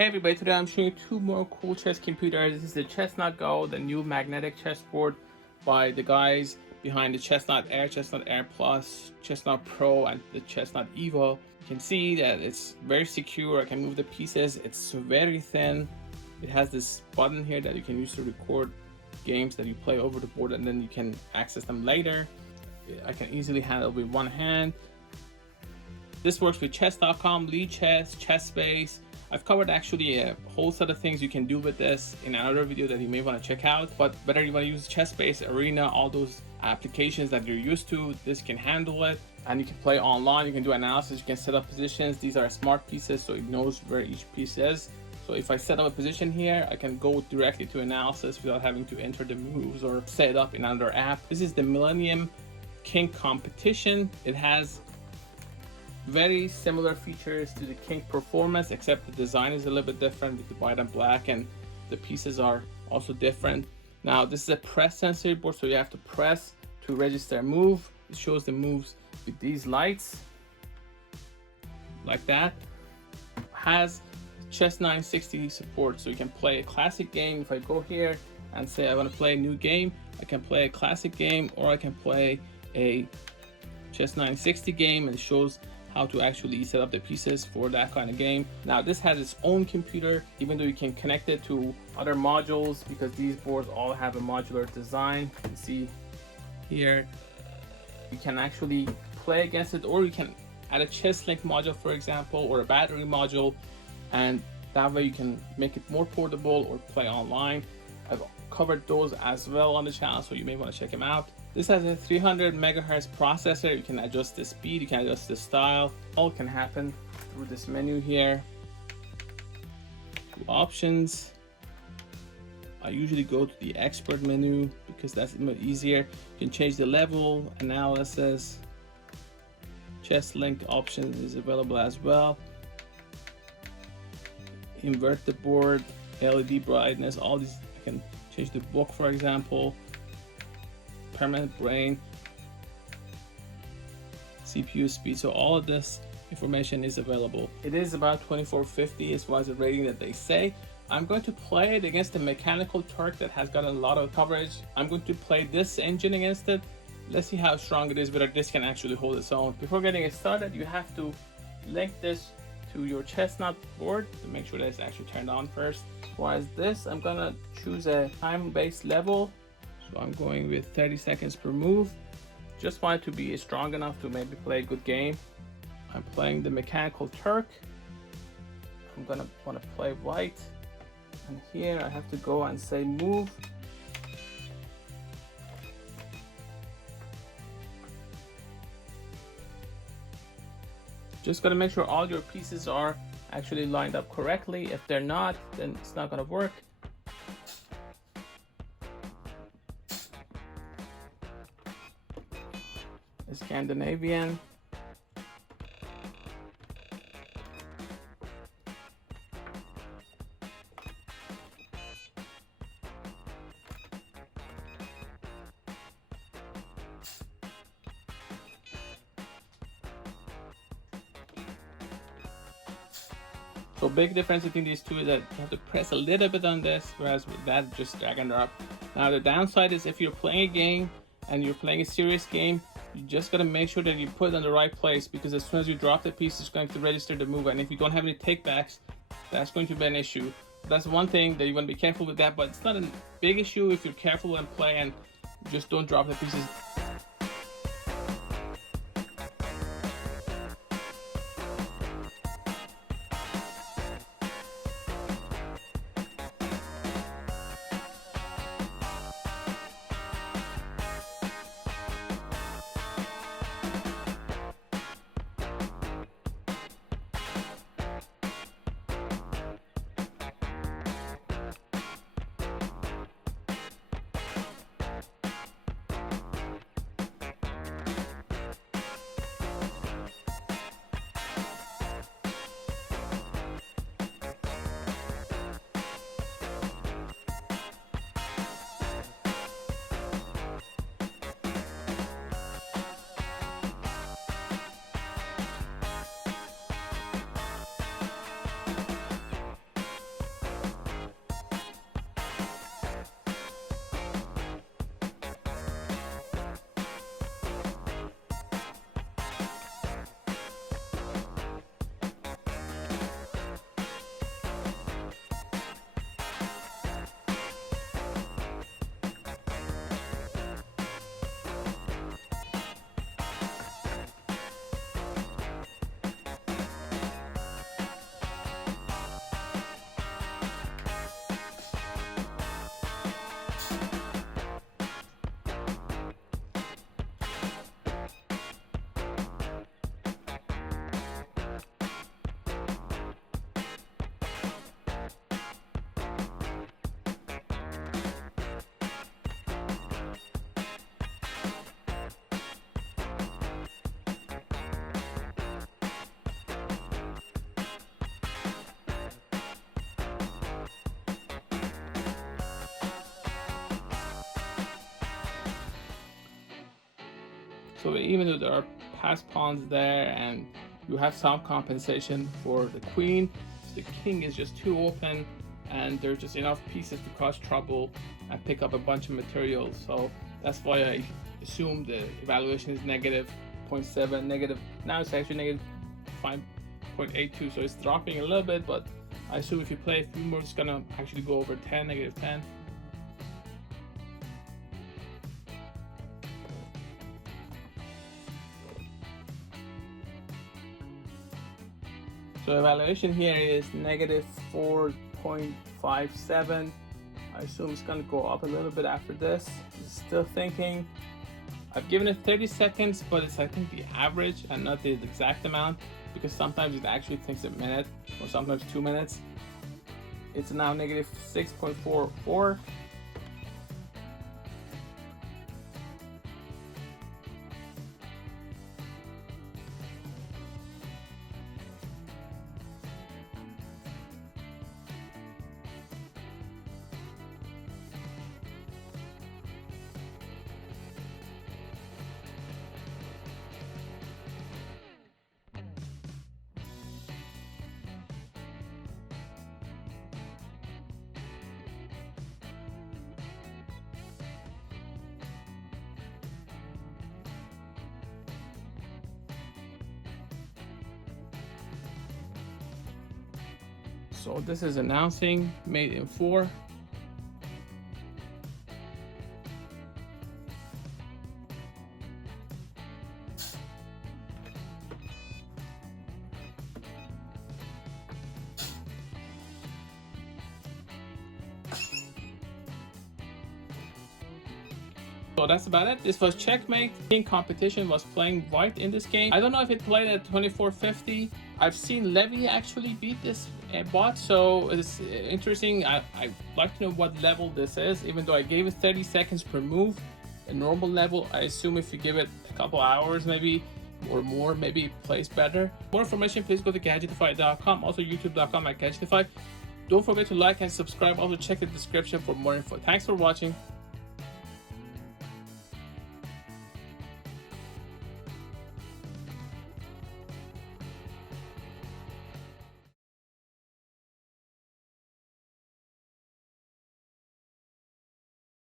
Hey everybody, today I'm showing you two more cool chess computers. This is the Chessnut Go, the new magnetic chessboard by the guys behind the Chessnut Air, Chessnut Air Plus, Chessnut Pro, and the Chessnut Evo. You can see that it's very secure. I can move the pieces. It's very thin. It has this button here that you can use to record games that you play over the board, and then you can access them later. I can easily handle with one hand. This works with chess.com, Lichess, Chessbase. I've covered actually a whole set of things you can do with this in another video that you may want to check out. But whether you want to use Chessbase, Arena, all those applications that you're used to, this can handle it. And you can play online, you can do analysis, you can set up positions. These are smart pieces, so it knows where each piece is. So if I set up a position here, I can go directly to analysis without having to enter the moves or set it up in another app. This is the Millennium King competition. It has very similar features to the King Performance, except the design is a little bit different with the white and black, and the pieces are also different. Now this is a press sensory board, so you have to press to register a move. It shows the moves with these lights like that. Has Chess 960 support, so you can play a classic game. If I go here and say I want to play a new game, I can play a classic game, or I can play a Chess 960 game, and it shows how to actually set up the pieces for that kind of game. Now this has its own computer, even though you can connect it to other modules, because these boards all have a modular design. You can see here you can actually play against it, or you can add a chess link module, for example, or a battery module, and that way you can make it more portable or play online. I've covered those as well on the channel, so you may want to check them out. This has a 300 megahertz processor. You can adjust the speed, you can adjust the style. All can happen through this menu here. Options. I usually go to the expert menu because that's easier. You can change the level, analysis. Chess link option is available as well. Invert the board, LED brightness, all these. I can change the book, for example. Permanent brain, CPU speed, so all of this information is available. It is about 2450 as far as the rating that they say. I'm going to play it against the Mechanical Turk that has got a lot of coverage. I'm going to play this engine against it. Let's see how strong it is, whether this can actually hold its own. Before getting it started, you have to link this to your Chessnut board to make sure that it's actually turned on first. As far as this, I'm gonna choose a time-based level. So I'm going with 30 seconds per move. Just want it to be strong enough to maybe play a good game. I'm playing the Mechanical Turk. I'm gonna want to play white. And here I have to go and say move. Just gotta make sure all your pieces are actually lined up correctly. If they're not, then it's not gonna work. Scandinavian. So big difference between these two is that you have to press a little bit on this, whereas with that, just drag and drop. Now the downside is if you're playing a game and you're playing a serious game, you just gotta make sure that you put it in the right place, because as soon as you drop the piece, it's going to register the move, and if you don't have any takebacks, that's going to be an issue. That's one thing that you want to be careful with that, but it's not a big issue if you're careful and play and just don't drop the pieces. So even though there are passed pawns there and you have some compensation for the queen, the king is just too open and there's just enough pieces to cause trouble and pick up a bunch of materials. So that's why I assume the evaluation is negative 0.7, negative, now it's actually negative 5.82, so it's dropping a little bit, but I assume if you play a few more, it's gonna actually go over 10, negative 10. So evaluation here is negative 4.57. I assume it's gonna go up a little bit after this. Still thinking. I've given it 30 seconds, but it's I think the average and not the exact amount, because sometimes it actually takes a minute or sometimes 2 minutes. It's now negative 6.44. So this is announcing made in 4. So that's about it. This was checkmate. King competition was playing white in this game. I don't know if it played at 2450. I've seen Levy actually beat this bot, so it's interesting. I'd like to know what level this is, even though I gave it 30 seconds per move. A normal level, I assume if you give it a couple hours maybe or more, maybe it plays better. More information, please go to Gadgetify.com, also youtube.com at Gadgetify. Don't forget to like and subscribe. Also check the description for more info. Thanks for watching.